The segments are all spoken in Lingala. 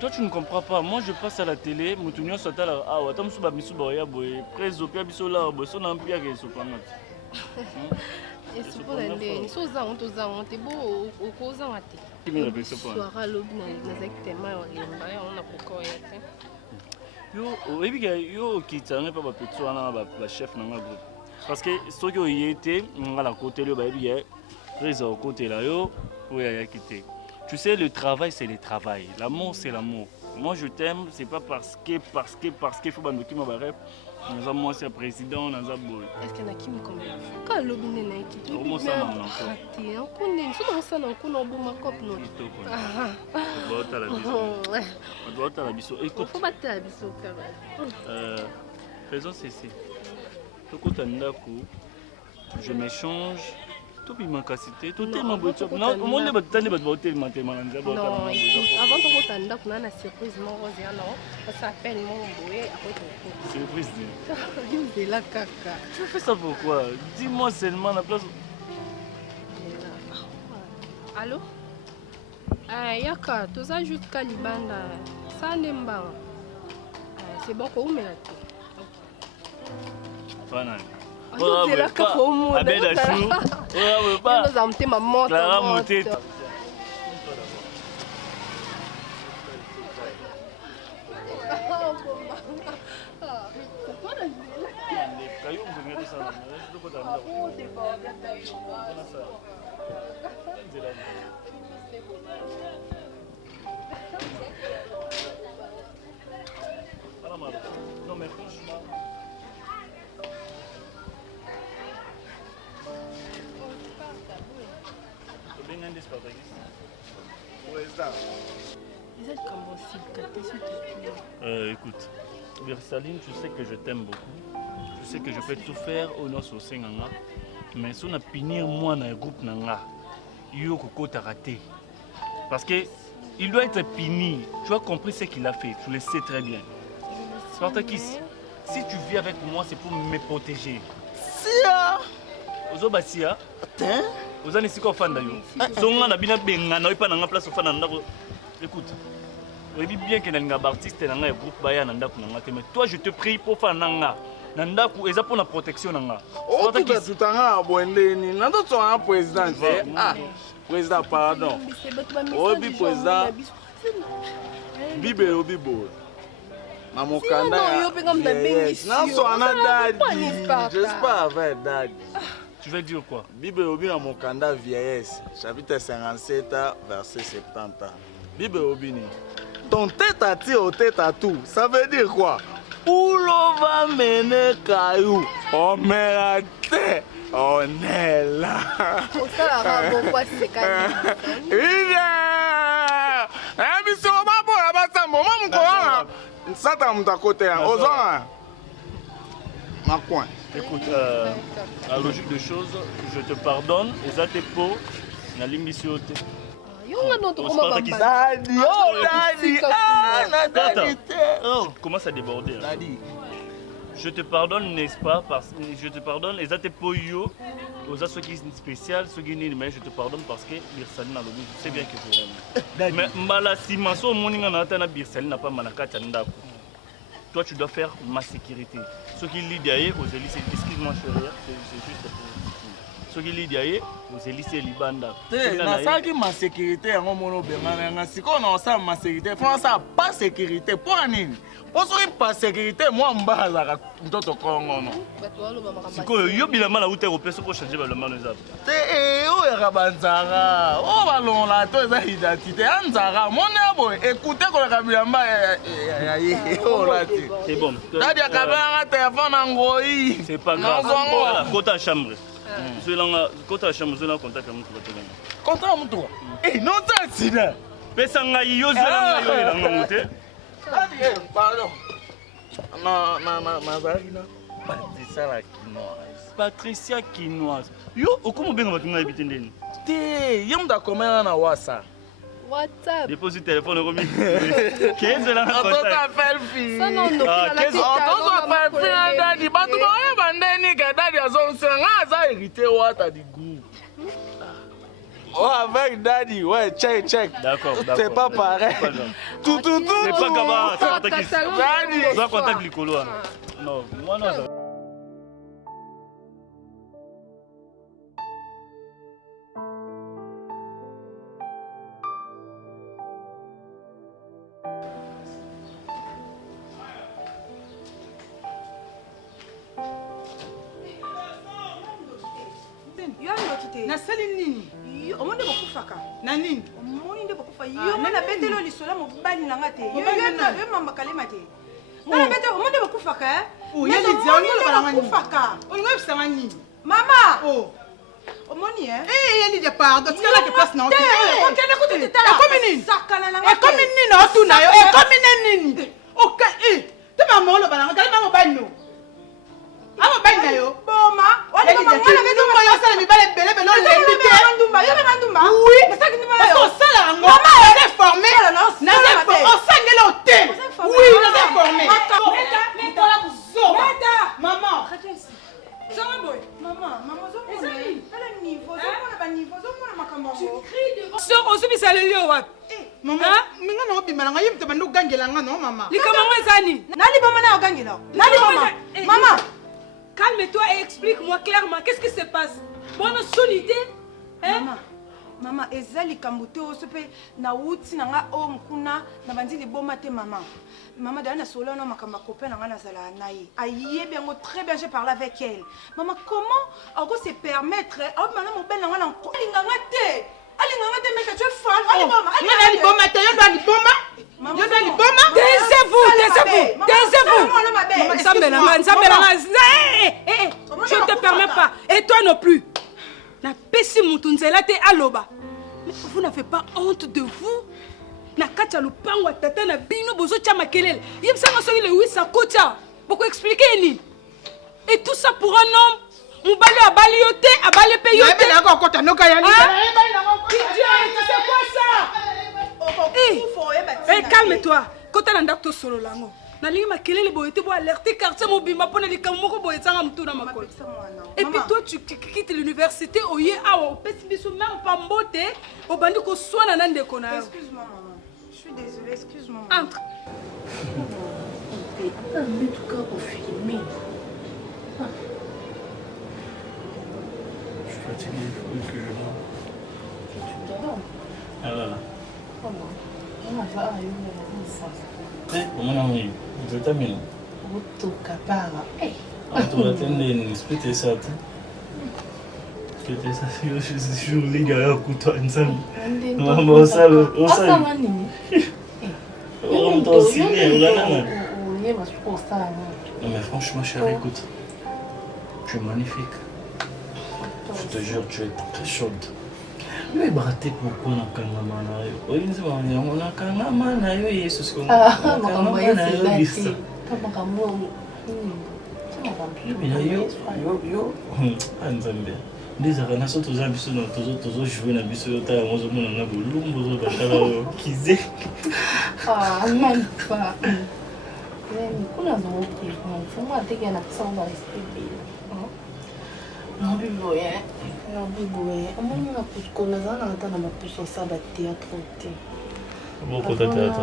Toi, tu ne comprends pas. Moi, je passe à la télé, Moutounion Sota là, ah, attends, Moussouba Missouba, boy, Prezo, Piabiso là, boy, son empire qui est sous panat. Et c'est pour les choses on est beau au causant à terre. Qui me répète ce point? Soir à l'aube, exactement, on a pourquoi yo qui t'en est pas petit, on a un chef dans le groupe. Parce que ce qui y était, on a la côté, le baby, Prezo côté là, yo, pour y quitter. Tu sais, le travail, c'est le travail. L'amour, c'est l'amour. Moi, je t'aime, c'est pas parce que il faut que ma barre. Nous avons moi, c'est président, nous avons boy. Est-ce qu'il y en a qui me connaissent? Quand l'eau n'est qui tout comment ça non on connaît, souvent ça non connaît bon ma copine non. On doit être à la biseau. On doit être à la biseau. Écoute, faut battre la biseau quand même. Faisons ceci. Tout côté ndaku, je m'échange. Tout bien ma cassité, tout tellement beau. Non, au monde de tellement beau tellement malade. Non, avant de retourner, on a une surprise mon rose alors, ça s'appelle mon boé après. Surprise. C'est la caca. Tu fais ça pourquoi? Dis-moi seulement la place. Allô? Yaka, tu as juste Kalibanda, ça n'aime pas. C'est bon qu'on met là. Banane. C'est la caca au monde. Pas. Nous avons été ma montre. Clara monté. Non mais franchement. Écoute, Versaline, tu sais que je t'aime beaucoup. Tu sais que je peux tout faire au nom de Senganga. Mais si on a puni moi dans le groupe Nanga, il y a raté. Parce que il doit être puni. Tu as compris ce qu'il a fait, tu le sais très bien. Spartakis, si tu vis avec moi, c'est pour me protéger. Sia! Ozo basia. Attends. Ozo ne siko fanda yo. Zonga na bina benga na ipa na place fanda ndako. Écoute. Oui bien que nanga artiste nanga groupe baya na ndako nanga te mais toi je te prie pour faire nanga. Na ndako eza pour la protection nanga. Oh tout anga abondeni. Nando to un président. Ah. Président pardon. Obi président. Bibe obi bo. Na mokanda. Non so ana daddy. J'espère avec daddy. Tu veux dire quoi? Bible Obi dans mon candidat vieillesse, chapitre 57, verset 70. Bible Obi, ton tête à tir au tête à tout, ça veut dire quoi? Où l'on va mener caillou, on met la tête, on est là. Au salaire, pourquoi c'est caillou? Il y a un bisou, ma boy, à moment, mon coin, ça t'a mon côté, aux gens. Ma coin. Écoute, la logique des choses, je te pardonne, et ça t'es beau, na l'émission. Commence à déborder. Je te pardonne, n'est-ce pas? Parce que je te pardonne, et ça t'es beau, aux ceux qui sont spécial, ceux qui sont mais je te pardonne parce que Birsaline a le goût, c'est bien que je l'aime. Mais Malassi, ma soeur, mon ingénieur, Birsaline n'a pas manakata ndako. Toi, tu dois faire ma sécurité. Ceux qui lisent derrière, aux élites, excuse-moi, chérie, c'est juste pour. Ceux qui lisent derrière, aux élites, c'est Libanda. Ça qui ma sécurité, on mono bemana. Si on a ça ma sécurité, faut ça pas sécurité. Pour nini? Pour ceux qui pas sécurité, moi m'baza ntoto Congo non. Si quoi, yo bilama la route européenne, pour changer le mal les arbres. Oh yakabanzara, oh ballon là, toi ça identité, anzara, mon abo, écoutez qu'on a bilama, oh là. C'est bon. Nadia kabanga téléphone Android. C'est pas grave. Voilà, côté à chambre. Côté à chambre, je vais contacter mon tour. Content mon tour. Eh non ça c'est là. Pesanga yo zela yo ila ngote. Pardon. Mazarina. Patricia Quinoise. Yo, comment bien on va habiter ndeni? Té, yom da comment na WhatsApp. WhatsApp. Dépose le téléphone remis. 15 là. On t'a fait fille. Ça non non. On t'a fait fille daddy. Ba tu ba bandeni ka daddy azon senga za hérité wa ta di groupe. Oh, avec Daddy, ouais, check. D'accord. C'est pas pareil. Tout. C'est pas gamin, c'est contact qui... Daddy. C'est contact l'icolo. Non, moi non. nasali nini omoni bokufaka na nini omoni nde bokufa yo mwana betelo lisola mobali nanga te yo mama kalema te ngana bete omoni nde bokufaka ya lidia ongolo bana ngani bokufaka olingo bisanga nini mama omoni ya lidia pardon tikala ke place na okende kuti tala ekomi nini sakala nanga ekomi nini otuna yo ekomi nini oka te mama olo bana ngani mama mobali no amo bali na yo boma wali mama ngana bete mo yo sala mibale belebe lo lendi te ndumba yo bena ndumba oui c'est qui ndumba yo sala ngo mama est formé na osangela ote oui na est formé mais tola kuzoba maman Zama boy maman zo mona ala niveau zo mona ba niveau zo mona makambo so osubisa lelio wapi mama minga no bimala ngayi mtaba ndo gangela nga no mama likamango ezani nali boma na ogangela nali boma mama calme-toi et explique-moi clairement qu'est-ce qui se passe. Bonne solide, hein? Maman, ezali kambote osope na wuti nanga o mkuna na bandili boma te maman. Maman dana solo na makamba copain nanga na zala naye. Aïe bien très bien j'ai parlé avec elle. Maman comment on se permettre au maman mobile nanga na kolinganga te. Alinganga te mais tu es folle. Ali boma, ali boma te yo dali boma. Yo dali boma. Je ne te permets pas. Et toi non plus. Na pesi mutunzela te aloba. Mais vous n'avez pas honte de vous? Na kacha lupango tata na bino bozo chama kelele. Yebsanga soki le 800 kocha. Pourquoi expliquer ni? Et tout ça pour un homme. Mubali abali yote, abali pe yote. Mais d'accord kota noka ya ni. Tu sais quoi ça? Calme-toi. Kota na ndako solo lango. Nalingi makelele boyete bo alerter quartier mobimba pona likamoko boyetsanga mtu na makolo. Et puis toi tu quittes l'université oye awa opesi biso même pas mbote obandi ko swana na ndeko na yo. Excuse-moi maman. Je suis désolée, excuse-moi. Entre. En tout cas pour filmer. Je suis fatigué, il faut que je dors. Tu dors? Ah là. Comment? On va faire un je t'amène. Tu vas t'aider, expliquer ça. Expliquer ça, je suis les gars, à couteau, ensemble. Maman, ça, on t'a aussi mis, non mais franchement, chérie, écoute. Tu es magnifique. Je te jure, tu es très chaude. Mais braté pourquoi on a quand même on a quand même Yesus Non, on a plus qu'on a dans plus au sabbat théâtre. Beaucoup de théâtre.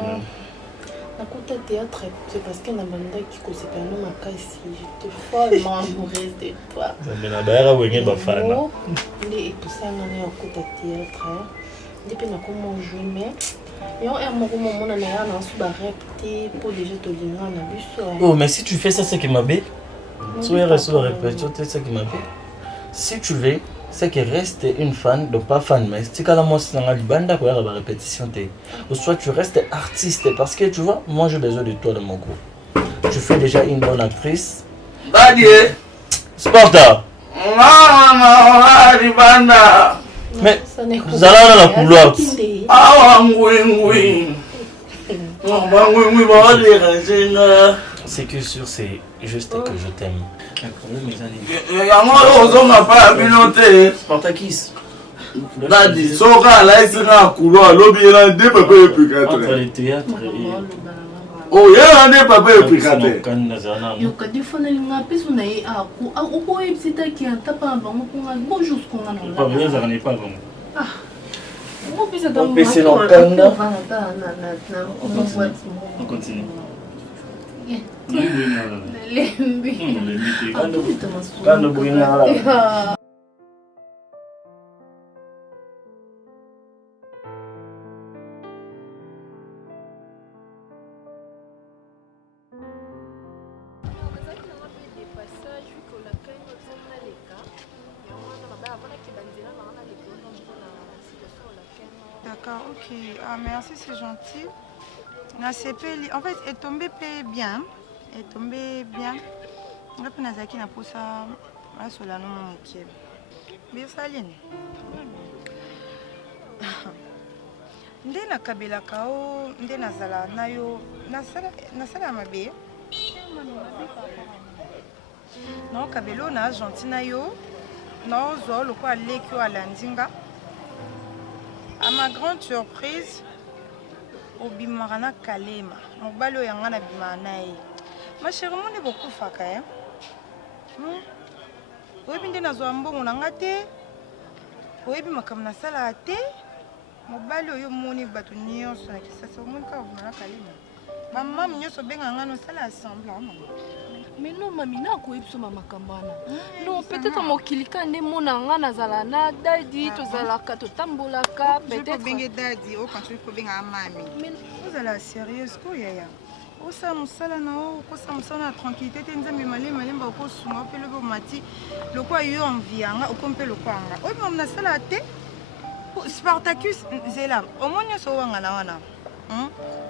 La côté théâtre, c'est parce qu'il y a un bande qui se permet ma caisse. J'étais follement amoureuse de toi. Ça me l'a d'ailleurs oué ba fan. Les tout ça on est au côté théâtre. Depuis na comment jouer mais yo un moment on a na sous répéter pour déjà te dire na biso. Oh mais si tu fais ça c'est qui m'a bé. Soyez répéter c'est ça qui m'a bé. Si tu veux, c'est qu'il reste une fan, donc pas fan, mais si tu as la bande pour la répétition, ou soit tu restes artiste, parce que tu vois, moi j'ai besoin de toi dans mon groupe. Tu fais déjà une bonne actrice. Daddy! Sparta! Mais vous allez dans la couloir. C'est que sûr, c'est juste que je t'aime. Le problème, mes amis. Spartakis. Daddy, soka la isina couloir, lobby là deux papa entre les théâtres et oh, il y a un papa épicate. Yo kadi fana linga peso na ye aku ako ko ebsita ki antapa bango ko nga bonjour ko nga pas bien ça n'est pas bon. Ah On peut essayer d'entendre. On continue. Quand nous brûlons D'accord, ok. Ah, merci, c'est gentil. La CP, en fait, elle est tombée bien. Elle est tombée bien. On va prendre Zaki na pour ça. Là, sur la nom qui est. Mais ça, Aline. Nde na kabela kao, nde na zala na yo, na sala mabe. Non, kabelo na gentil na yo. Non, zo le quoi leki à landinga. À ma grande surprise, au bimarana kalema, mon balo yangana bimanaï. Ma chérie, on est beaucoup faka. Oui, bien na zoambo on a ngate. Oui, bien ma kamna salate. Mon balo yo moni batu nyonso na kisasa mon ka bimana kalema. Maman nyonso benga ngano sala assemblement. Mais non, mamie, na ko ipso mama kambana. Non, peut-être mon kilika ne mona ngana zala na dadi to zala ka to tambolaka peut-être. Benga dadi o quand tu peux benga mami. Mais vous allez sérieuse ko yaya. O sa musala na o ko sa musala tranquillité te nzambe malema lemba ko sunga pe lobo mati. Le quoi yo envianga o kompe le quoi nga. O mama na sala te. Spartacus zela. O monyo so wanga na wana.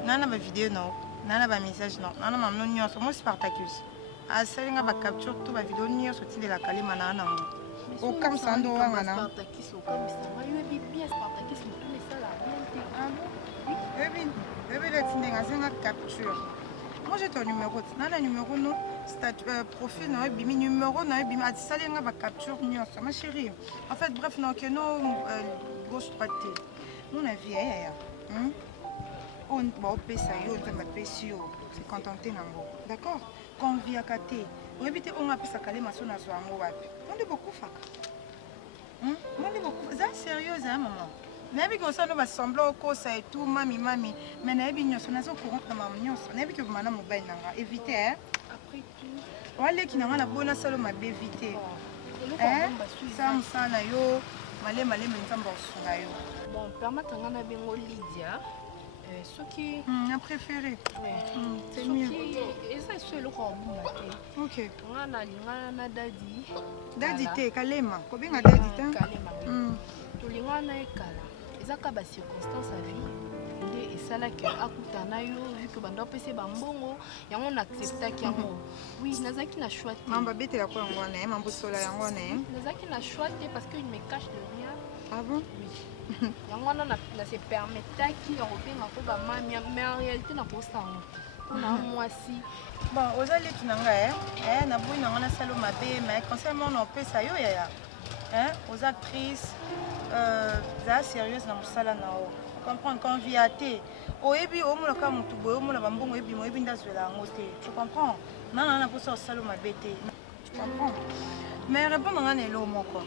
Nana ba vidéo non. Nana ba message non. Nana mamno nyonso mo Spartacus. A salinga ba capture tout ba vidéo nyonso tinde la kalima na na. O kam sando wanga na. Spartacus o kam sa. Yo bi bien Spartacus mais ça la bien. Oui, la tinde nga senga capture. Moi j'ai ton numéro. Nana numéro non. Profil non bimi numéro non bimi a salinga ba capture nyonso ma chérie. En fait bref non que non gauche droite. Mon avis ya. On va ça yo nzamba pesi yo c'est contenté nango d'accord quand via kate on évite on appelle ça kalema so na so ango wapi on est beaucoup faka on est beaucoup ça sérieuse hein maman na bi ko ça no ba semblant ko ça et tout mami mais na bi nyoso na so courant na maman nyoso na bi ke mana mobile nanga éviter hein Après tout wale ki nanga na bona salo mabe éviter hein ça msana yo male nzamba osunga yo bon permettre ngana bengo Lydia ce qui a préféré c'est mieux et ça c'est le corps ok on a na dadi te kalema ko benga dadi te kalema to lingana ekala ezaka ba circonstances à vie nde esala que akutana yo vu que bando pese bambongo yango na acceptaki yango oui nazaki na choix mamba bete ya ko yango na mambo sola yango na nazaki na choix parce que il me cache de rien ah bon yango na se permettaki ya kobenga po bamami mais en réalité na kosango mpona mwasi bon oza leki na ngai na boyi nango na salo mabe mais conseil mo na opesa yo yaya aux actrices za sérieuse na mosala na o comprendre quand via te oyebi omolaka motu boye omola bambongo oyebima oyebi ndazwela yango te tu comprends nana na posa osala mabe te tu comprends mais répondre nga na elo moko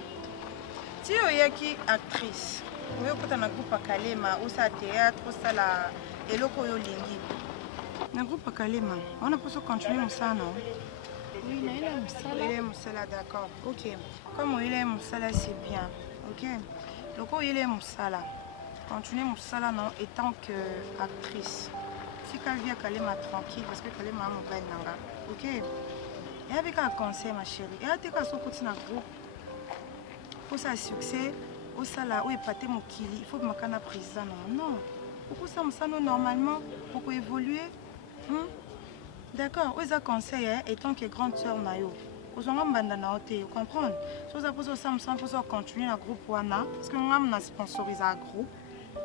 ti oyaki actrice oyokota na groupe akalema osala théâtre osala eloko oyo olingi na groupe akalema on a poso continuer mosala na oui na ile mosala ile mosala d'accord ok comme ile mosala c'est bien ok loko ile mosala continuer mosala non étant que actrice tika via kalema tranquille parce que kalema mobile nanga ok et avec un conseil ma chérie et atika sokoti na groupe pour ça succès au sala où est paté mokili il faut que makana président non pourquoi ça mosala normalement pour évoluer d'accord où ça conseil étant que grande sœur nayo ozonga mbanda na ote comprendre so ça pour ça me pour ça continuer la groupe wana parce que ngam na sponsoriser un groupe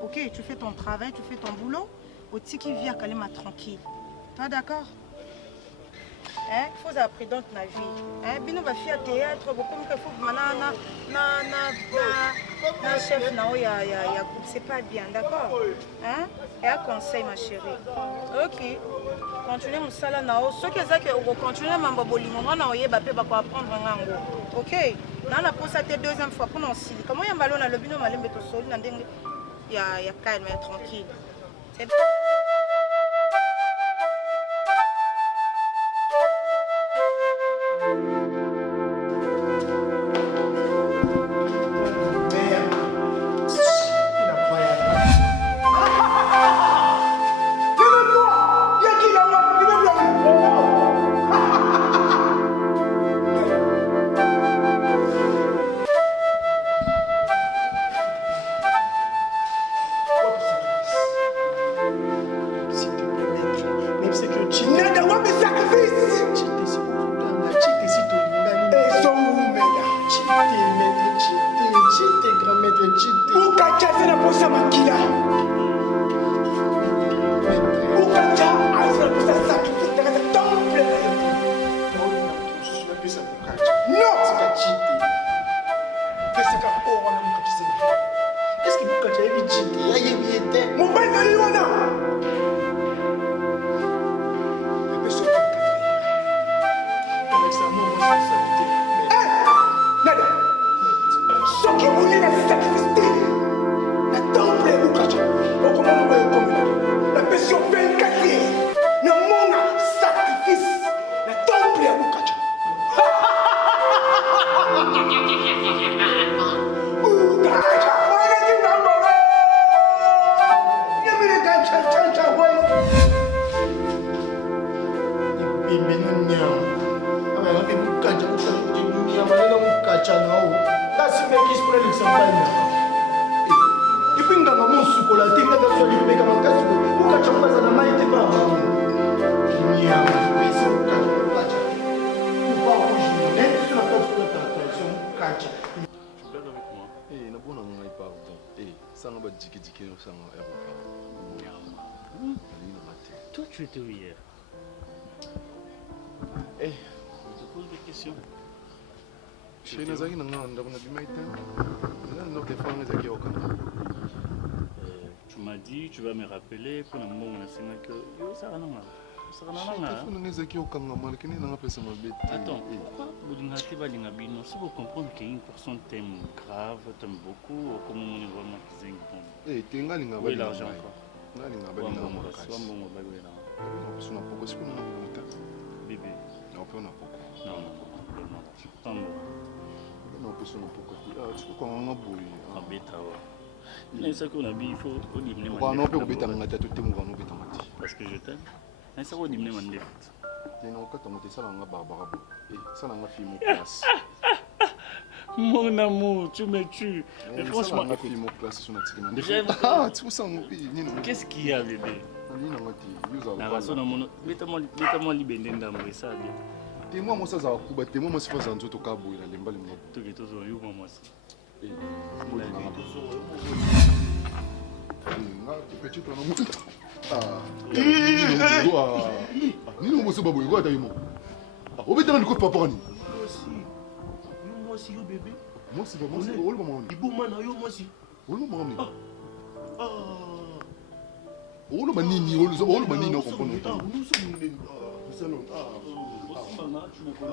ok tu fais ton travail tu fais ton boulot au tiki via kalema tranquille toi d'accord il faut ça prudente na vie bino ba fia théâtre beaucoup que faut manana na chef na ya groupe c'est pas bien d'accord et un conseil ma chérie ok continuer mosala na o soki ezaki okocontinue mambo bolingo nga na oyeba mpe bakoapprendre ngango ok na na posa te deuxième fois mpona osili kama oyamba lo nalobi no malembe tosoli na ndenge il y a calme, il y a tranquille. C'est Toi, tu étais où hier? Eh, je te pose des questions. Tu m'as dit, tu vas me rappeler pour le moment où on a que ça va. Attends, si vous comprenez qu'il y a une personne t'aime grave, t'aime beaucoup, comment on est vraiment où est l'argent encore? Bébé. Parce que je t'aime. Mon amour, tu me tues. Mais franchement, qu'est-ce qu'il y a, bébé? Mettez-moi libéré d'amour et ça bien. Témoin moi ça za kuba témoin moi sifa zanzo to kabu ila lemba lemba. To ke to zo yo moi ça. Petit toi non. Ni no mo so babu yo ta yimo. Obeta na ko papa ni. Moi aussi yo bébé. Moi c'est pas moi c'est ole maman. Ibo mana yo moi aussi. Ole maman. Ole manini ole manini on comprend. Nous sommes nous salon. Tu me connais?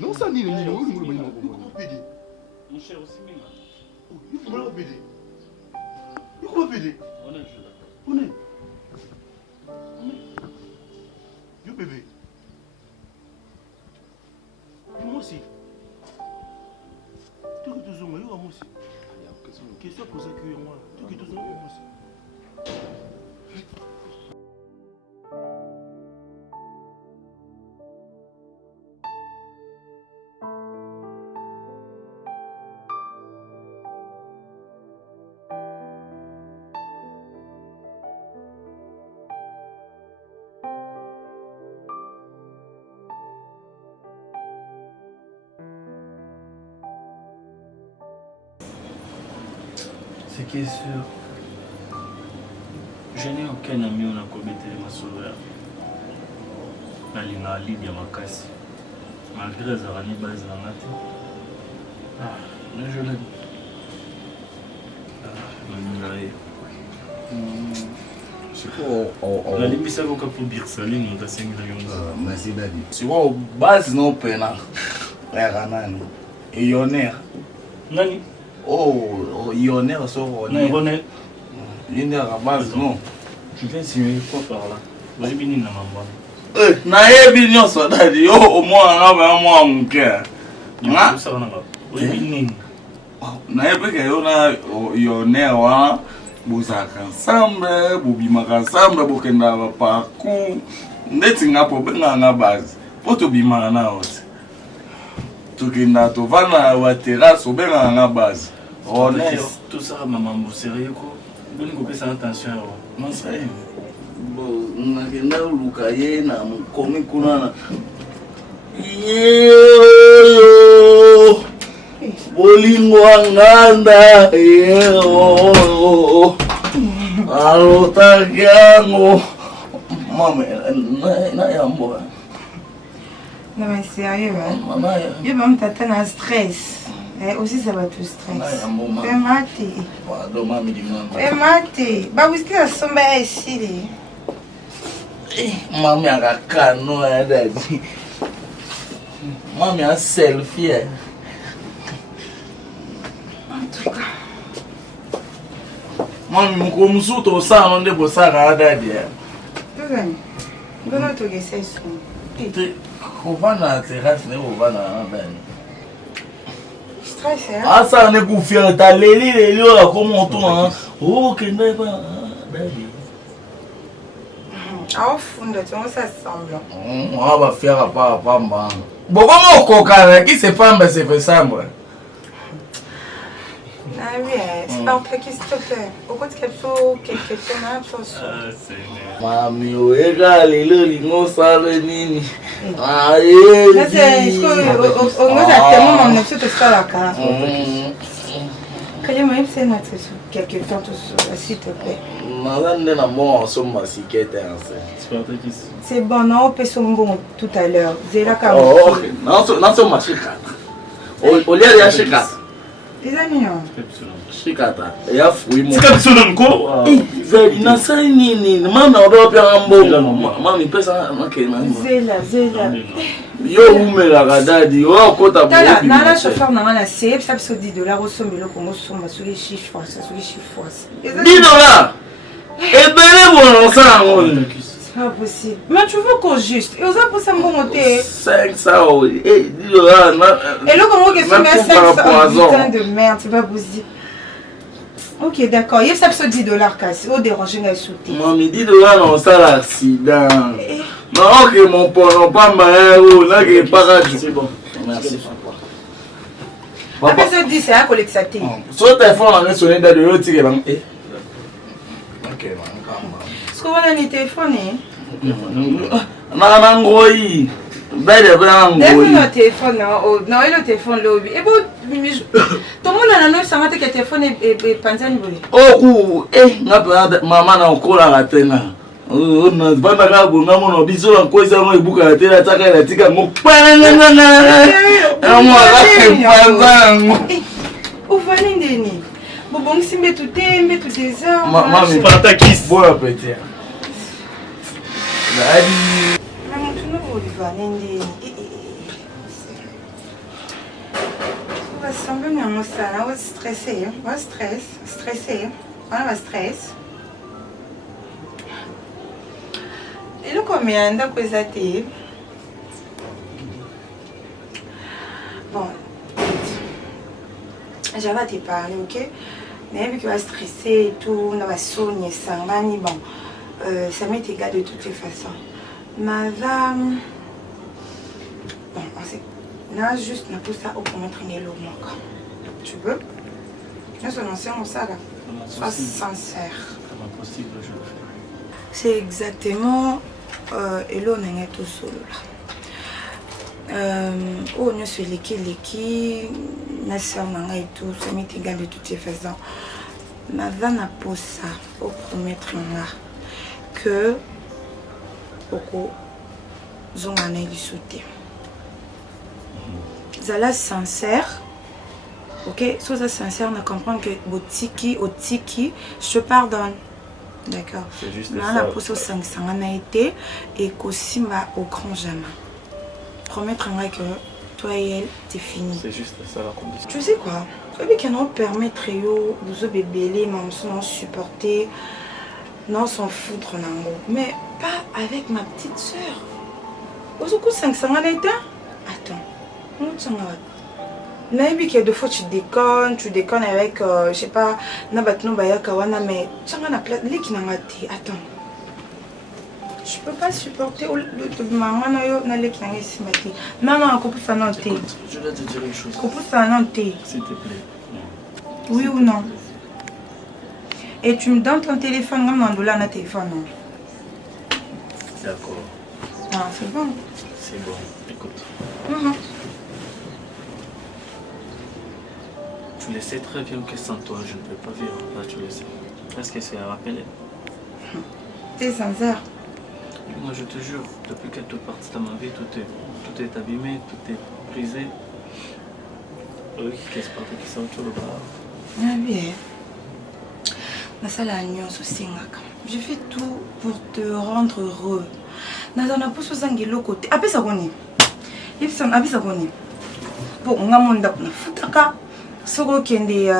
Non, ça ni mon cher aussi, mais il faut me pédé. Il faut me pédé. On est. Yo bébé. Moi aussi. Tout que tu as moi aussi. Question pour ça que moi. Tout que tu as moi aussi. Ce qui est sûr, je n'ai aucun ami où on a commetté ma sauveur. Il y a un lit de ma casse. Malgré les araignées basées dans la tête. Mais je l'aime. C'est quoi? La limite, c'est pour dire ça, nous avons 5 millions. Merci David. C'est quoi au bas non pena? Et Yonner. Nani? Oh, Ionner, ça, Non, Ronel. Ionner à base, non. Tu viens signer quoi par là? Vous avez bien une maman. Nayebi nyonso dadi yo omwana nga mwa muke nga nayebi ke yo na Ionner wana bozalaka ensemble bobimaka ensemble bokenda baparcours ndeti nga po benganga base po tobimaka na oti tokenda tovanda wa terrasse obengaka nga base tout ça maman sérieux quoi boni kopesa attention awa non sérieux nakenda luka ye na mokomi kuna na bolingo anganda alotaki yango mama nayambo Non mais sérieux, hein? Je vais me tâter dans le stress. Et aussi ça va tout stress. Fais mater. Fais mater. Bah, vous êtes à somber ici. Mami a cano, daddy. Mami a selfie. En tout cas. Mami, como se tu sabe onde você vai, daddy. Tudo bem. Quando eu estou aqui, isso. On va dans la terrasse, on va dans la bain. Stress, hein? Ah, ça, on est confiant. T'as les comment on tourne. Oh, que n'est pas. Ah, au fond de toi, ça semble. On va faire à part. Bon, comment on coca, qui c'est pas, mais c'est fait ça, moi. Ah oui, c'est pas un truc qui se fait. Pourquoi tu as quelque chose? Mami, regarde, les lingots, ça, les nini. Ah, là, c'est ce qu'on a tellement mon monsieur te fait la carte. Quand je me dis notre quelque temps, s'il te plaît. C'est bon, non, on peut se bon tout à l'heure. C'est la carte. Oh, ok. Non, c'est ma chicane. Au lieu de la chicane. Les amis, non. Chikata, ya fui mo. Tika biso na nko. Zeli na sai nini? Mama odo pia ngambo. Mama pesa make na. Zela. Yo umela kadadi. Yo kota bo. Tala, na la chauffeur na na c'est ça se $10 au sommelo comme somba sur les chiffres, ça sur les chiffres. $10. Et belé bon ça on. C'est pas possible. Mais tu veux qu'on juste. Et aux pour ça bon monter. 500 $10. Et là comment que c'est 500 de merde, c'est pas possible. Ok, d'accord. Il y a ça $10 casse. Au déranger la sauter. Mami $10 non ça l'accident. Non, ok mon pote, pas mal ou là que pas c'est bon. Merci papa. Papa ça dit c'est un collectateur. Sur téléphone on a sonné de l'autre tigre bang. OK, Est-ce qu'on va dans le téléphone na ngoi. Belle le téléphone non, le téléphone lobby. Et bon, tout le monde a un ça m'a dit que le téléphone est panzani bolé. Oh, maman na okola la tena. Oh, na banda ka bonga mono biso na koisa mo ibuka la tena taka la tika mo. Amo ala panzango. Où va l'indéni? Bon, si met tout des heures. Maman, pas ta kiss. Bon appétit. Daddy. Maman, tu ne veux pas l'indéni. On va sembler bien ça, on va stresser, on va stresser, on va stress. Et le combien d'après ça t'es? Bon, j'avais à te parler, ok? Mais vu que tu vas stresser et tout, on va sonner, ça, bon, ça m'est égal de toutes les façons. Madame, bon, on sait. Là, juste, on a tout ça pour mettre une élo. Tu veux? Là, c'est l'ancien, on ça là. Sois sincère. Comment possible, je le fais. C'est exactement élo, on a tout solo là. Oh, nous sommes les na sœur nanga et tout, ça m'est égal de toutes les façons. Madame a posé ça pour promettre que Oko Zongana lui sauter. Zala sincère, ok? Si vous êtes sincère, on comprend que Botiki, Otiki, je te pardonne. D'accord? C'est juste ça. La pose au 500 on a été et qu'aussi au grand jamais. Promettre que toi et elle, c'est fini. C'est juste ça la condition. Tu sais quoi? Oui, qui nous permettre de bébé, maman, non supporter, non s'en foutre, mais pas avec ma petite soeur. Vous avez 500 ans d'état? Attends, nous sommes Naïbi que deux fois tu déconnes avec, je sais pas, Nabatno Bayakawana, mais tu as la place, attends. Je peux pas supporter le maman, non, non, coupe ça non, t'es. Je vais te dire une chose. Coupe ça non, t'es. S'il te plaît. Oui ou non? Et tu me donnes ton téléphone, comme dans le téléphone, non? D'accord. Ah, c'est bon. C'est bon, écoute. Tu le sais très bien que sans toi, je ne peux pas vivre. Là, tu le sais. Est-ce que c'est à rappeler? T'es sincère. Moi, je te jure, depuis que tu es partie dans ma vie, tout est abîmé, tout est brisé. Oui, qu'est-ce que ça autour de bas? Ah bien. Je fais tout pour te rendre heureux. Nazana pour sozangelo côté. Après ça connaît. Bon, on a mon dap na futaka. Soro kende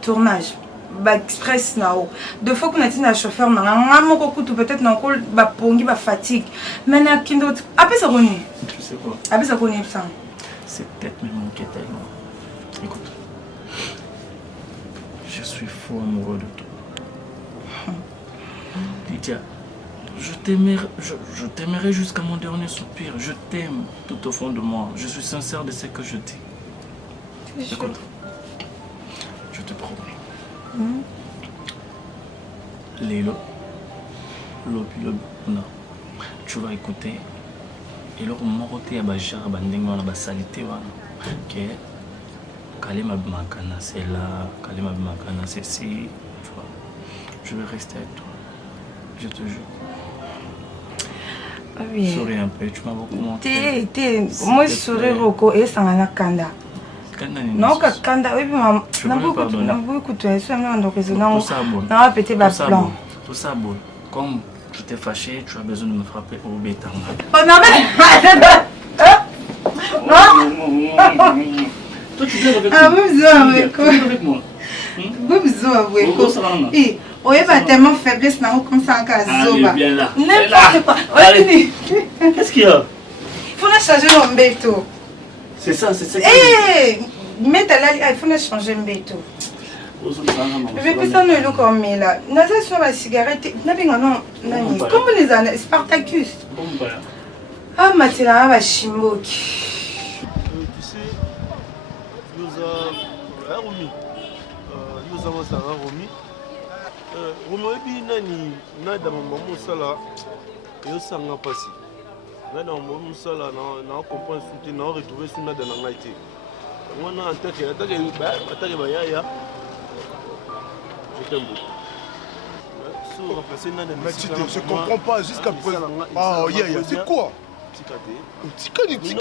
tournage. Ba express nao. Deux fois qu'on a dit na chauffeur na ngamo kokutu peut-être na kol ba pongi ba fatigue. Mais na kindo après ça connaît. Tu sais quoi? Après ça connaît ça. C'est peut-être même manqué tellement. Écoute. Je suis fou amoureux de toi. Lydia, je t'aimerai jusqu'à mon dernier soupir. Je t'aime tout au fond de moi. Je suis sincère de ce que je dis. Écoute, je te promets. Lélo, non. Tu vas écouter. Et là, on m'a roté à Bajar, à la salité. Ok. Kalima Bimakana, c'est là. Kalima Bimakana, c'est ici. Tu vois. Je vais rester avec toi. Je te jure. Ah oui. Souris un peu, tu m'as beaucoup montré. Moi, je souris Roko et ça m'a kanda. Non, kanda, oui, maman. Je peux me pardonner. Tout ça, bon. Comme tu t'es fâché, tu as besoin de me frapper au bétanga. Oh non, mais. Toi, tu viens avec moi. Ah, vous besoin avec quoi? Moi. Vous besoin avec quoi? Oui, bah tellement faiblesse, non, comme ça en cas. Allez, viens là. N'importe quoi. Qu'est-ce qu'il y a? Il faut changer le béto. C'est ça, c'est ça. Eh, mais il faut changer le béto. Je vais plus ça nous comme là. Naza sur la cigarette. Non. Comment les années Spartacus. Ah, Mathilda va chimboki. Tu sais, nous avons Romy. Nous avons ça Romy. Romy nani nada maman sala et ça n'a pas si. Nada maman sala na comprendre soutenir na retrouver sur nada na ngaité. On a attaqué yaya. Je t'aime beaucoup. Mais je comprends pas jusqu'à présent. Ah, yaya, c'est quoi? Tika, tu dis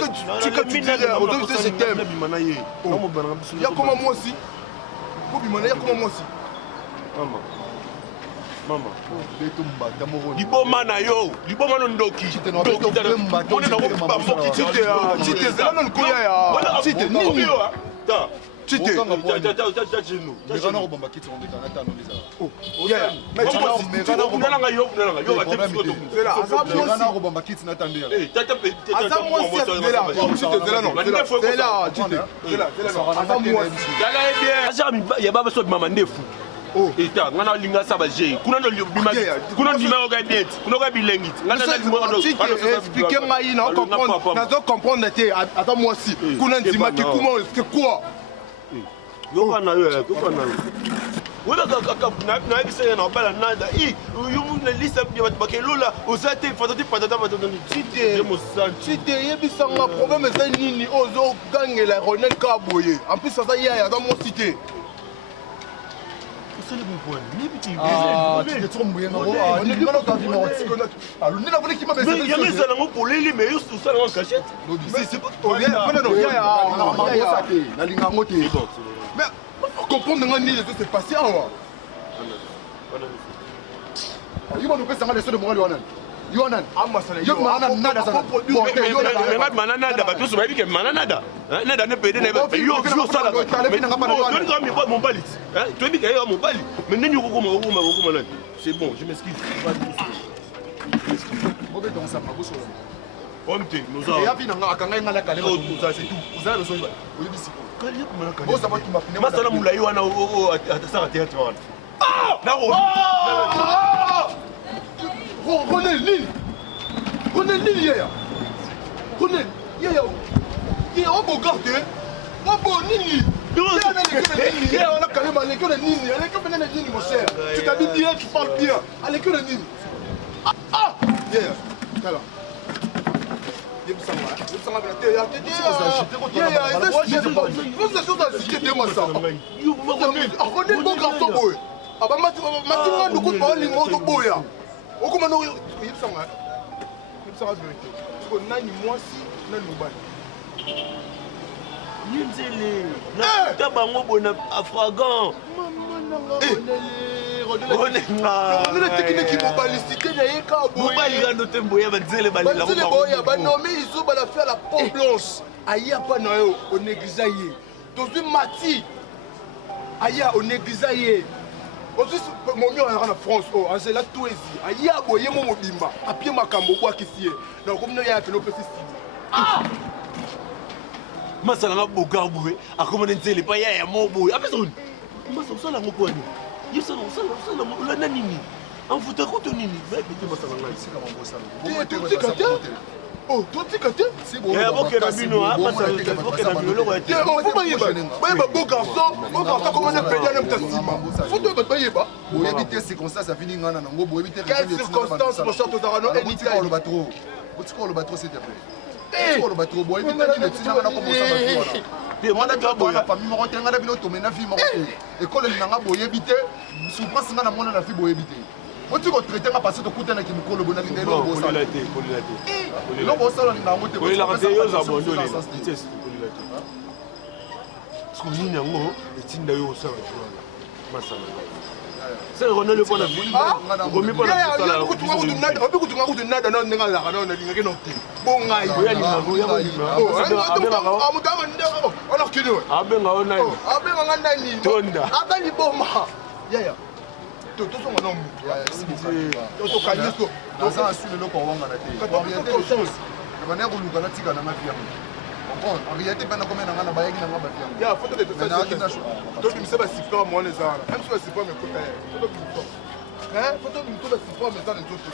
on doit dire je t'aime. Il y a comment moi aussi? Il y a comment moi aussi? Maman. Liboma na yo, liboma no ndoki. Oh, eta ngana linga sabaje kuna no bima kuna ndima ogadet kuna ga bilengit ngana na ndima no expliquer ngai na comprendre na zo comprendre te attends moi aussi kuna ndima ki comment c'est quoi yo kana yo ko kana wala ka na kise na bala nada I yo mun lista ya bakelola ozate fatati patata tite tite yebisa nga problème c'est nini ozo gangela Ronel Kaboye en plus ça ya dans mon cité. C'est le bon point. Tu es trop mouillé. On est bien dans une autre. Alors, nous l'avons qui m'a baissé. Il y a des salons pour les mais tout ça en cachette. C'est pas trop bien. Mais pour comprendre ce qui s'est passé, il va nous faire ça de Moral. Yonan. Yo mana nada ça. Bon, mais mananada ba tous ba bi ke mananada. Nada ne pede ne ba. Yo sala. Mais donne-moi mon balit. Tu dis que yo mon balit. Mais nani ko ko ma. C'est bon, je m'excuse. Bobe donc ça pas bosso. Omte, nous avons. Et ya bina nga akanga ngala kale ba tout ça c'est tout. Vous avez besoin ba. Oyebi siko. Kali ko mana kali. Bossa ba tu mapine. Masala mulayi wana o atasaka théâtre wana. Ah! Na ko. René Lille. René Lille hier. René hier. Hier on peut garder. On peut Nini. Hier on a calé à l'école de Nini. À l'école de Nini mon cher. Tu t'habilles bien, tu parles bien. À l'école de Nini. Ah! Hier. Voilà. La peau blanche, aïe a pas noé, on exisaye. Dans une mati, aïe on exisaye. Aussi, mon mieux en France, oh, Angela Touézi, aïe a boyé mon bimba, à pied ma cambo, quoi qui s'y est. Donc, comme nous y a que nous faisons. Ah! Masala boka boué, a commandé les paya ya mo boué. A personne. Masala sala mo quoi ni. Yo sala la nanini. En fouta ko to nini. Mais tu masala ngai c'est comme bossa. Oh, toi tu kate? C'est bon. Eh boke na bino, a masala boke na bino lo été. On faut pas y ba. Ba beau garçon, comment on appelle un tasima. Faut te pas y ba. Boy éviter circonstances, ça finit ngana nango boy éviter. Quelles circonstances mon cher Tozarano et Nickel le bateau. Botiko le bateau s'il te plaît. Le bateau boy éviter le tina na ko bossa bateau. Te mwana ka boy. La famille moko tenga na bino to mena vie moko. École nanga boy éviter. Souffrance ngana mona na vie boy éviter. Tu vas traiter ma passé de couteau avec le col bonnet de l'eau. L'eau bossa la ngango te. Oui, la raté yo za bondo le. Ce qu'on dit nango, etinda yo sa masala. C'est René le point de vue. Remis pas la sala. Tu vas tu nada non nga la non nga non te. Bon ngai. Oya ni nango ya ba. On a reculé. Abenga ona. Abenga nganda ni. Tonda. Abali boma. Ya. Tout son nom. To kalisto. Dans un assume le ko wanga na te. Orienter les choses. De manière où nous allons tika na ma vie. En réalité, ben comme on a na bayaki na ma vie. Ya, faut te faire ça. To bimse ba sipa mo les ara. Même si ba sipa me kota. To bimse. Faut to bimse ba sipa me ça les autres.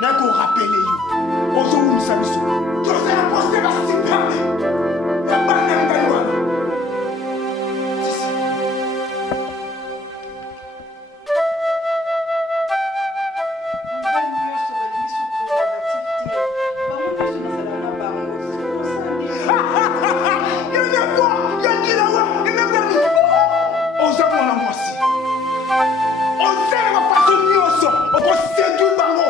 Nako rappelé you. tolongisa biso tozala poste basipame ya bana ngai wana oza mwana mwasi ozelaka paso nyonso okosedwi bango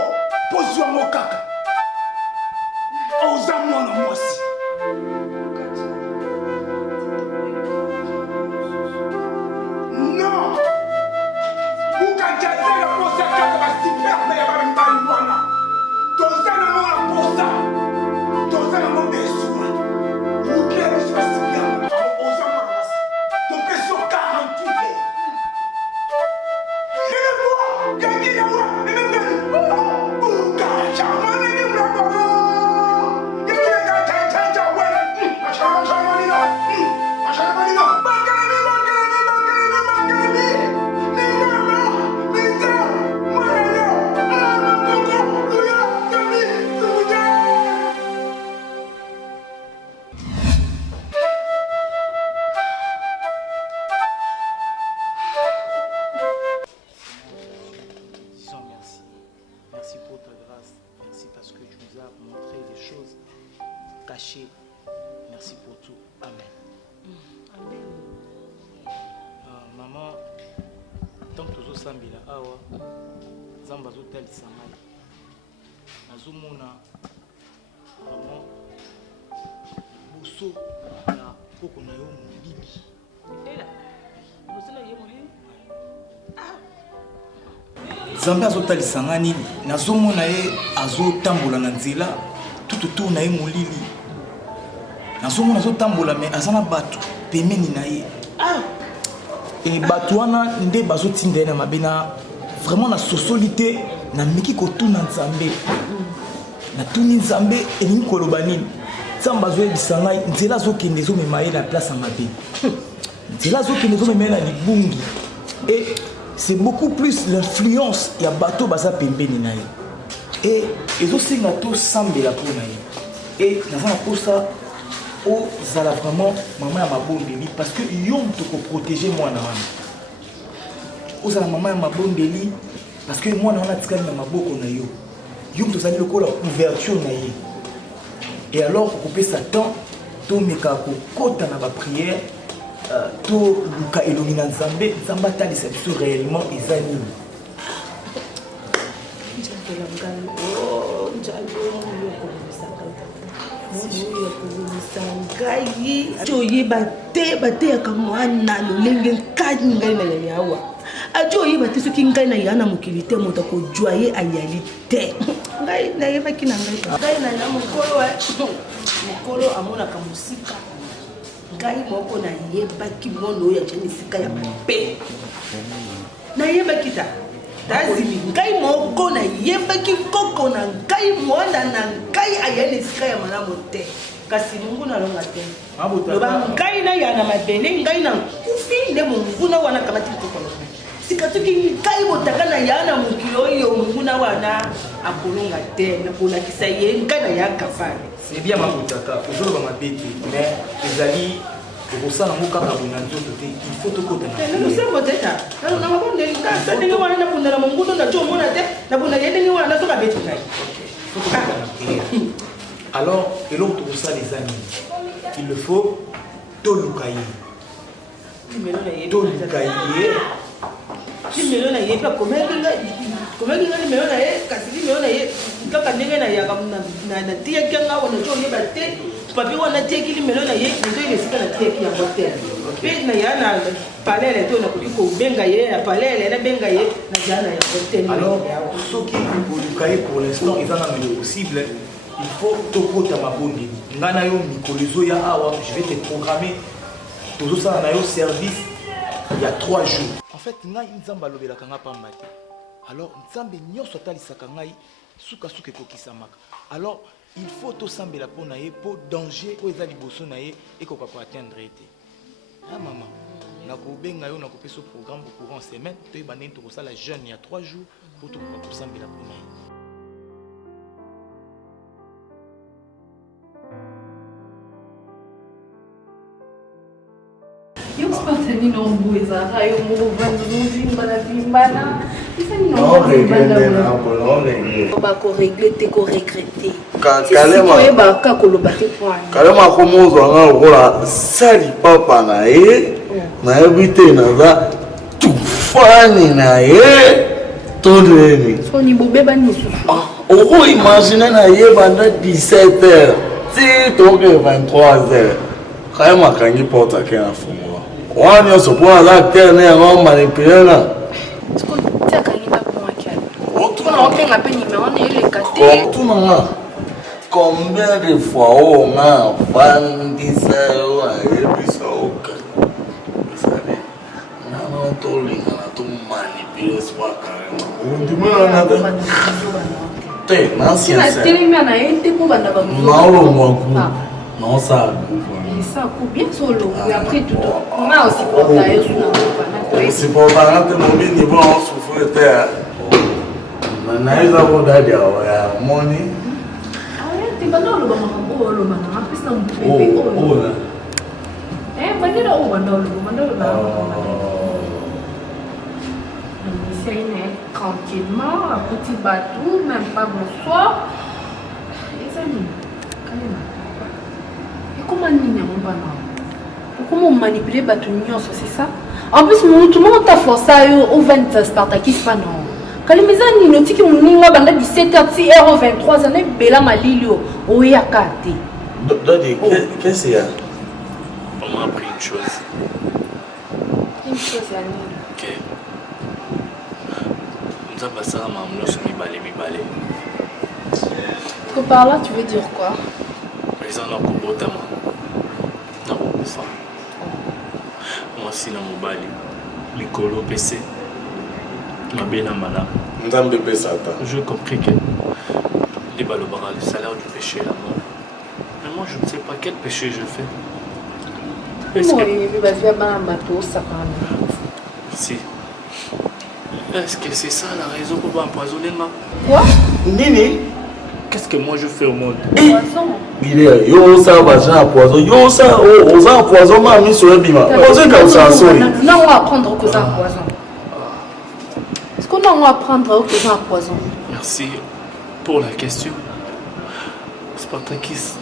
pozwa ngo kaka oza mwana mwasi non bukajazela posa kaka basiperme ya bamibali wana toza nango na posa toza nango besuwa lukia biso basiperme oza mwana mwasi topeso 48 heures. Merci pour tout. Amen. Amen. Maman, tant que tu as sambila awa, zamba zo tali samai. Nazumuna maman buso na koko na yo mobili. Ela. Buso na yo mobili. Zamba azotali sangani nazomona ye azotambola na nzela tututu na ye molili. Nazomona azotambola mais azana bato pemeni na ye. Et bato wana nde bazotinda ye na mabe na vraiment na sosolité na miki kotuna nzambe. Natuni nzambe elingi koloba nini. Nzambe azoyebisa ngai nzela azokende ezomema ye na place ya mabe. Nzela azokende ezomema ye na libungi. Et c'est beaucoup plus l'influence ya bato baza pembeni na ye. Et ezosenga tosambela mpona ye. Et naza na posa o zala vraiment maman ya mabondeli parce que yom toko protéger mwana wana. O zala maman ya mabondeli parce que mwana wana tikali na maboko na yo. Yom to zali lokola ouverture na ye. Et alors couper Satan to meka ko kota na ba prière to luka elongi na nzambe nzamba tali sa biso réellement ezani. Oh njalo Sangai, Joyi bate ya kamwana lolenge nkani ngai na nyanya awa. Ajoyi bate soki ngai na yana mokilite moto ko joye ayali te. Ngai na yeba kina ngai. Ngai na na mokolo wa mokolo amona ka musika. Ngai moko na yeba ki mono ya jeni sika ya mabe. Na yeba kita. Tazimi ngai moko na yeba ki koko na ngai mwanda na ngai ayali sika ya malamu te. Kasi mungu na longa te. Loba ngai na yana mabele ngai na kufi nde mungu na wana kamati kokolo. Sikatuki ngai botaka na yana mukilo yo mungu na wana akolonga te na pona kisaye ngai na yaka pale. C'est bien mabotaka ozolo ba mabete mais ezali okosala ngo kaka bona nzoto te il faut tokota na. Nous sommes peut-être. Na mabonde ngai ndenge wana na pona na mungu na jo mona te na pona yende wana na soka beti ngai. Alors, et l'autre pour ça les amis, il le faut tolukaye. Tolukaye. Numéro na ye pas comment numéro na ye kasi numéro na ye kaka ndenge na ya na tia kanga wana jo ye bate papi wana tia ki numéro na ye ndio ile sika na tia ki ya hotel. Pe na ya na palele to na kuliko benga ye na palele na benga ye na jana ya hotel. Alors, ce qui tolukaye pour l'instant ils en ont possible. Il faut tokota mabondi. Ngana yo mikolizo ya awa, je vais te programmer tout ça na yo service il y a 3 jours. En fait, ngai nzamba lobela kanga pambate. Alors nzambe nyoso talisaka ngai suka suka kokisamaka. Alors il faut to sambela pona ye po danger ko ezali boso na ye et ko pa atteindre été. Ah maman, na ko benga yo na ko peso programme pour courant semaine, to ibane to ko sala jeune il y a 3 jours pour to sambela pona ye. nini obu ezalaka yo moko ovandi ozovimbana vimbana eza nini bakoregle te koregrete sikoyebaka koloba te point kalema komozwanga lokola sali papa na ye nayebi te naza tufani na ye to nini soni bobebani mosusu okoimagine na ye banda 17h ti toke 23h kaya makangi porte ake na fungola wana nyonso mpo aza acteur ne yango manipule na tiakalinga mpona openga mpe nimero na eleka te tunanga combien de fois oyo nga avandisa yo ayebisa oka esali nano tolingana tomanipule swa karema te natelemia na ye te mpo banda naolongwaku naosala bien solo après tout on a aussi porté yo suna osipotanga te mobini bo osufre te naeza kodadi awa ya moni banda oloba makambo oyo oloba nanga mpesa mopepe oyo bandela oyo banda oloba essaye na ye tranquillement akuti bato même pas bonsoir eza nini kalema ekoma nini yango bana okoma omanipule bato nyonso c'est ça en plus tout le monde ta força yo ovandisa spartakis pana kalima eza nini otiki moninga banda 17h ti heure 23 ana ebela malili o oyaka te Dodi, qu'est-ce qu'il y a? On m'a appris une chose. Une chose, Yannick. Ok. Nous avons passé à Mamlo sur Mibale. Que par là, tu veux dire quoi? Les gens n'ont pas beau temps. Non, pas. Moi, si dans Mobali, les colos PC, ma belle amana. Nous avons bébé ça. Je compris que les balobara, le salaire du péché, la mort. Mais moi, je ne sais pas quel péché je fais. Si. Est-ce que c'est ça la raison pour pas empoisonner ma? Quoi? Nini? Qu'est-ce que moi je fais au monde? Poison. Il est yo ça va j'ai un poison. Yo ça aux empoisons m'a mis sur le bima. Poison comme ça sorry. Non, on va apprendre que ça poison. Est-ce qu'on va apprendre que ça poison? Merci pour la question. Spartakis.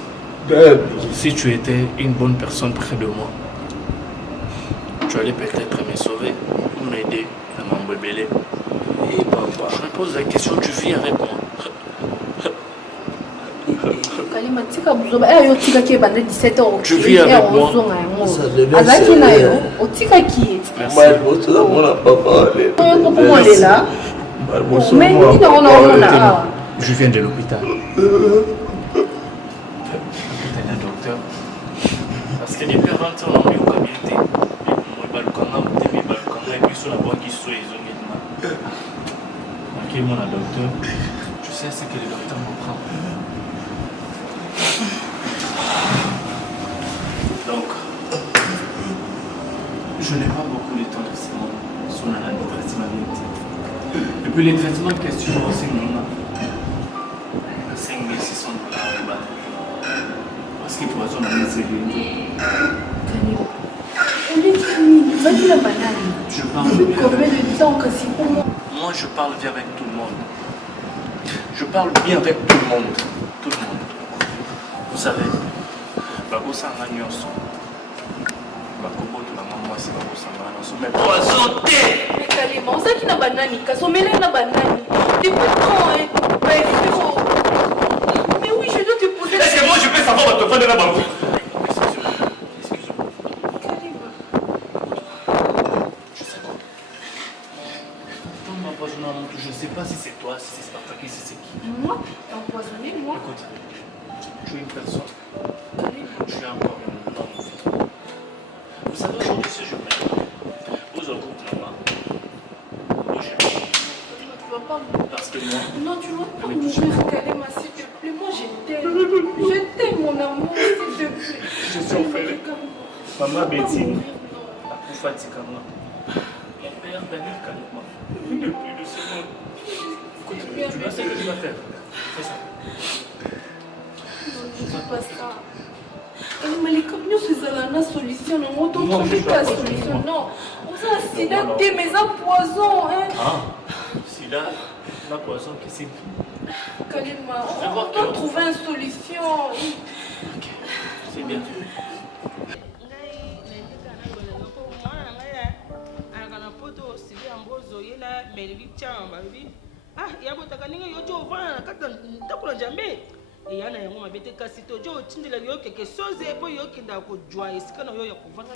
Si tu étais une bonne personne près de moi, tu allais peut-être me sauver, m'aider à m'embébéler. Et papa, je me pose la question, tu vis avec moi. Tu vis avec moi. Je viens de l'hôpital. Parce que les pères rentrent dans le communauté. Mon docteur, je sais ce que le docteur me prend. Donc, je n'ai pas beaucoup de temps de ce monde sur la vie. Et puis les traitements en question aussi, non. 5 600 $. Parce qu'il poisonne la miserie. Je parle bien. Combien de temps que c'est pour moi? Moi, je parle bien avec tout le monde. Je parle bien avec tout le monde. Tout le monde. Vous savez, Babosa Nanyonso. Bakoboto la maman, c'est Babosa Nanyonso. Mais poison thé! Mais Kalima, on sait qu'il n'a pas nani. Kasomele n'a pas nani. Depuis quand, hein? Mais oui, je dois te poser. Est-ce que moi, je peux savoir votre frère de la bambou? Je ne sais pas si c'est toi, si c'est Spartakis, si c'est qui. Moi? Empoisonné, moi? Écoute, tu es une personne. Tu es encore une homme. Vous savez, aujourd'hui, ce jour vous écoutez maman. Moi, je vais. Tu vas pas mourir. Parce que moi. Non, tu vas pas mourir, Kalima, s'il te plaît. Moi, je t'aime. Je t'aime, mon amour, s'il te plaît. Je suis orphelin. Maman Bétine, la plus fatigante. Mon père, Daniel Kalima. Depuis de ce monde. Écoute, tu vas ce que tu vas faire. Fais ça. Non, je ne fais pas ça. Kalima, les camions, c'est ça là. une solution. On ne trouve pas de solution. Non. On s'est sida, mais un poison. Ah, sida, la poison, qu'est-ce que c'est? Kalima, on doit trouver une solution. Ok, c'est bien. Ah, il y a un peu et yana yango mabete kasi tojo tindela yo quelque chose et po yo kinda ko joie isikana yo ya kuvanga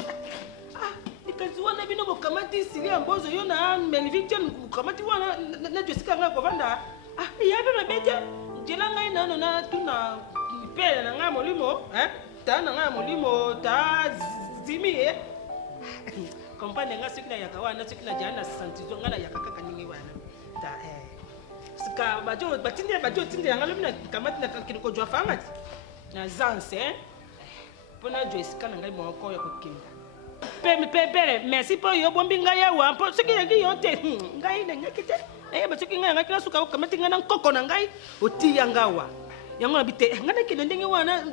ah ikazi wana bino bokamati sili ambozo yo na Melvicton bokamati wana na Jessica nga kovanda ah ya be mabete njela ngai nano na tuna pele na nga molimo ta na nga molimo ta zimi kompane nga sikina yakawana sikina jana santizo nga na yakaka ningi wana ta sika bajo batinde bajo tinde ngalo mina kamati na kiniko jwa fangati na zanse pona jo sika na ngai moko ya kokinda pe merci po yo bombi ngai yawa po siki yaki yote ngai na nyakite ba siki ngai ngai kila suka kamati ngana nkoko na ngai oti yangawa yango bite ngana kende ndenge wana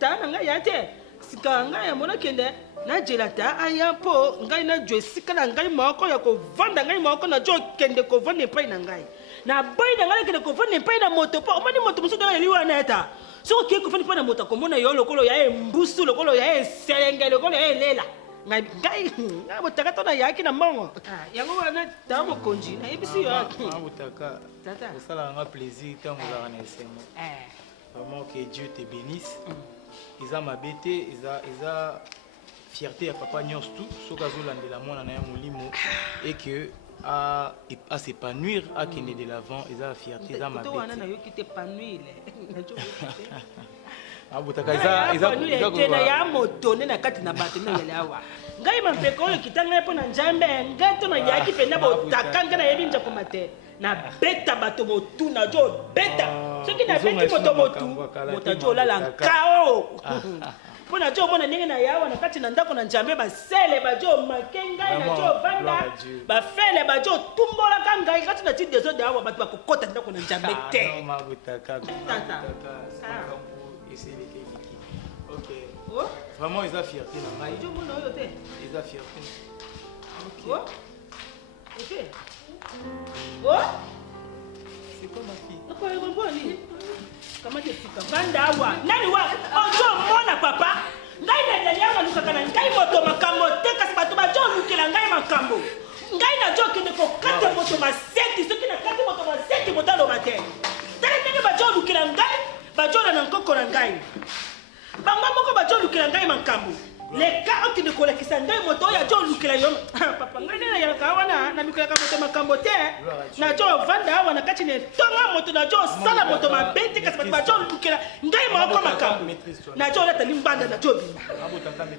ta na ngai yate sika ngai ya mona kende na jelata aya po ngai na jo sika na ngai moko ya ko vanda ngai moko na jo kende ko vanda pa na ngai na boy na ngala kene ko fane pa na moto pa omani moto muso na liwa na eta so ke ko fane pa na moto ko mona yo lokolo ya mbusu lokolo ya selenge lokolo ya lela ngai botaka to na yaki na mongo yango wana ta mo konji na ebisi yo botaka tata osala nga plaisir tango la na esemo vraiment que Dieu te bénisse iza mabete iza fierté ya papa nyos tout soka zolandela mwana na ya molimo et que à s'épanouir, à qu'il de l'avant, ils ont la fierté, ils ont ma bête. Pona jo mona ninge na yawa na kati na ndako na njambe ba sele ba jo makenga na jo banda ba fele ba jo tumbola kanga kati na ti deso de awa ba ba kokota ndako na njambe te non ma butaka tata essayer kiki OK vraiment ils ont fierté na ngai jo mona yo te ils ont fierté OK OK oh c'est quoi ma fille ko yo ngoni kama jefika banda awa nani wa ojo mona papa ngai na nyanga lukaka na ngai moto makambo te kasi bato bajo lukela ngai makambo ngai na jo kende ko kate moto maseti soki na kate moto maseti motalo bate tele ndenge bajo lukela ngai bajo na nkoko na ngai bango moko bajo lukela ngai makambo leka okende kolekisa ngai moto ya jo lukela yo papa ngai na ya kawana na lukela moto makambo te na jo vanda awa na kati ne tonga moto na jo sala moto mabete kasi bato jo lukela ngai moko makambo na jo lata limbanda na jo bina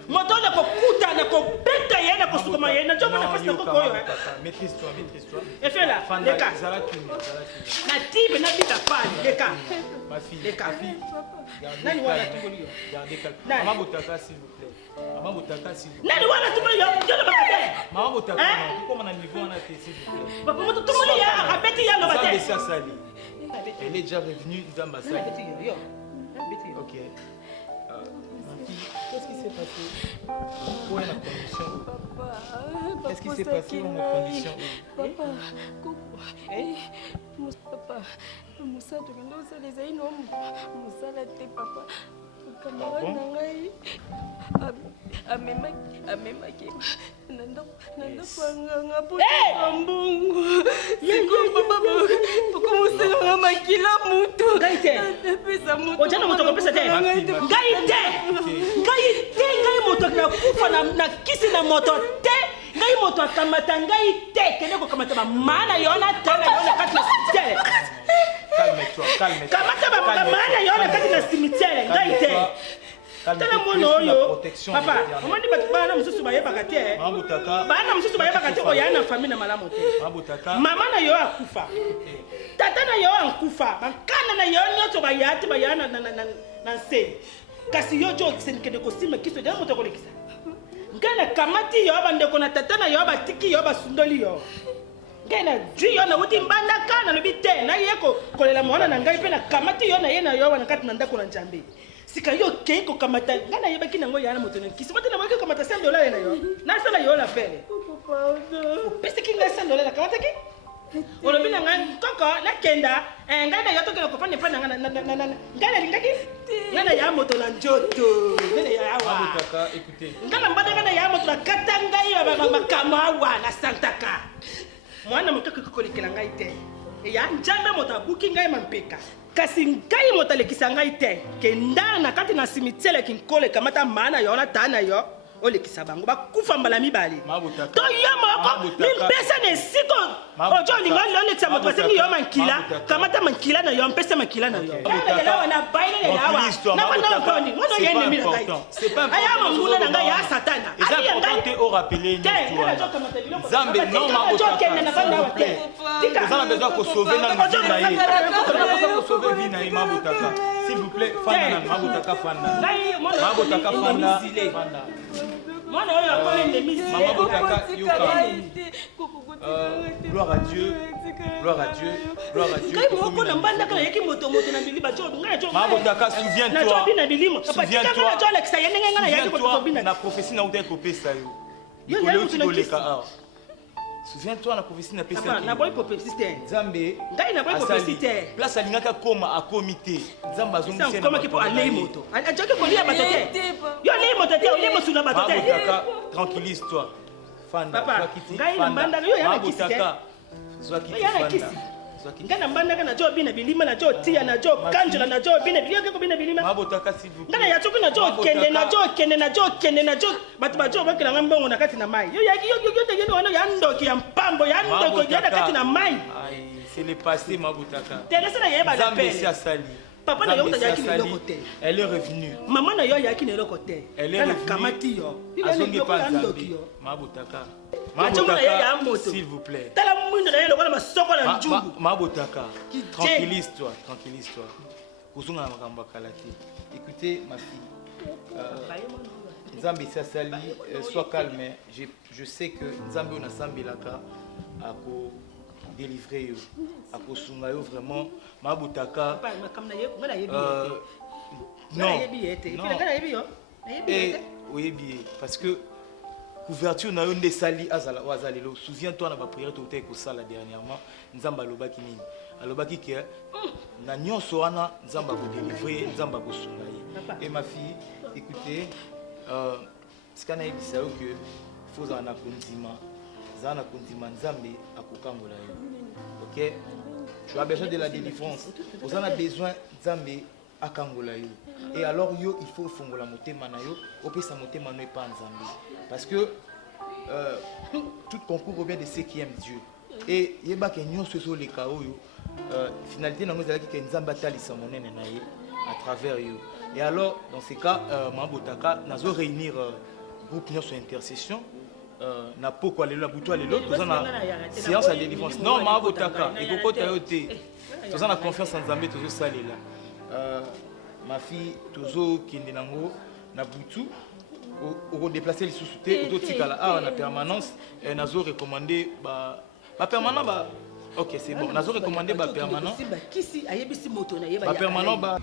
moto na kokuta na kobeta ye na kosukuma ye na jo mona pasi na koko yo maîtrise-toi efela leka na tibe na bita pani leka ma fille leka nani wana tungoli yo gardez calme maman botaka s'il vous plaît maman botaka s'il vous plaît nani wana tungoli yo yo na bakate maman botaka comment na niveau on a fait s'il vous plaît papa moto tungoli ya rapeti ya no bate ça sali elle est déjà revenue dans ma salle OK qu'est-ce qui s'est passé pour la condition qu'est-ce qui s'est passé dans la condition papa papa Moussa tu viens de les aïe non Moussa la té papa camarade nangai amemaki nando panga po mbungu yego papa poko Moussa makila mutu gaite pesa mutu ojana moto ko pesa te gaite ngai moto na kufa na kisi na moto te ngai moto akamata ngai te kende ko kamata ba mana yona tanga yona kati na cimetière calme-toi kamata ba mana yona kati na cimetière ngai te tala mono oyo papa omani bana mususu bayebaka te bana mususu bayebaka te oya na famille na malamu te mama na yo akufa tata na yo akufa bakana na yo nyonso bayati bayana na nse kasi yo jo kisenikende kosima kiso de moto kolekisa ngana kamati yo bandeko na tata na yo batiki yo basundoli yo ngena jwi yo na wuti mbanda kana lobi te na ye ko kolela mwana na ngai pe na kamati yo na ye na yo wana kati na ndako na njambe sika yo ke ko kamata ngana yebaki nango yana moto na kisi moto na moto kamata $100 na yo na sala yo la pele pesa ki nga $100 kamata ki olobi na nga koko na kenda ngana yo to ke ko pane pana ngana lingaki ngana ya moto na njoto ngana ya awa Mabotaka écoutez ngana mbada ngana ya moto na katanga yo makama awa na santaka mwana moto ko kolikela ngai te ya njambe moto abuki ngai mampeka kasi ngai moto alekisa ngai te kenda na kati na cimetière kinkole kamata maana yo na tana yo olekisa bango bakufa mbala mibale to yo moko mimpesa na esiko ojo linga lolekisa moto basengi yo mankila kamata mankila na yo mpesa mankila na yo na baile na yawa na wana mponi mono yende mila ngai aya manguna na ngai ya satana c'est important au rappeler une Zambe non Mabotaka vous avez besoin de sauver na vie na ye pour sauver vie na ye Mabotaka s'il vous plaît fanda na Mabotaka fanda Mabotaka fanda mwana oyo akole ndemisi Maman Botaka yoka gloire à Dieu gloire à Dieu gloire à Dieu kai moko na mbanda kana yeki moto na biliba jo ngana jo Maman Botaka souviens-toi na bilimo souviens-toi jo Alexa yene ngana yeki moto bina na prophétie na uta kopesa yo souviens-toi la prophétie na pesa na boy prophétie te Nzambe ngai na boy prophétie te place alingaka koma a comité Nzamba zongisi na koma kipo alei moto ajoke ko lia bato te yo lei moto te oli moto na bato te Mabotaka tranquillise-toi fanda papa ngai na mbanda yo ya kisi te zwaki fanda ngai na mbanda kana jo bina bilima na jo tia na jo kanjola na jo bina bilima ko bina bilima Mabotaka s'il vous plaît ngana ya choko na jo kende na jo bato ba jo bakela ngambongo na kati na mai yo yaki yo te yendo wana ya ndoki ya mpambo ya ndoki ya kati na mai c'est le passé Mabotaka tele sana yeba la pele Zambe sali papa na yo ta yaki na lokote elle est revenue maman na yo yaki na lokote elle est revenue kamati yo azongi pa Nzambe Mabotaka s'il vous plaît tala mwindo na yelo na masoko na njungu Mabotaka tranquillise-toi kuzunga na makambo kala te écoutez ma fille Nzambe sali sois calme je sais que Nzambe on a sambelaka ako délivrer yo ako sunga yo vraiment Mabotaka non oui parce que couverture na yo ndesali azalelo souviens-toi na ba prière to te ko sala dernièrement Nzamba alobaki nini alobaki ke na nyonso wana Nzamba ko délivrer Nzamba ko sunga ye et ma fille écoutez sikana yebisa yo que faut na kondima zana kondima Nzambe akokangola yo OK tu as besoin de la délivrance vous en avez besoin Nzambe akangola yo et alors yo il faut fongola motema na yo opesa motema no pa Nzambe parce que tout concours revient de ceux qui aiment Dieu et yeba ke nyonso so le ka oyo finalité na ngozala ki Nzambe atalisa monene na ye à travers yo et alors dans ces cas Mabotaka nazo réunir groupe nyonso intercession na poko lelo buto lelo tozana séance à délivrance non Mabotaka ekokota yo te tozana confiance en Nzambe tozo salela ma fille tozo kende nango na butu au déplacer les sous-soutés autotikala ah na permanence nazo recommander ba permanent ba OK c'est bon nazo recommander ba permanent kisi ayebisi moto na yeba ba permanent ba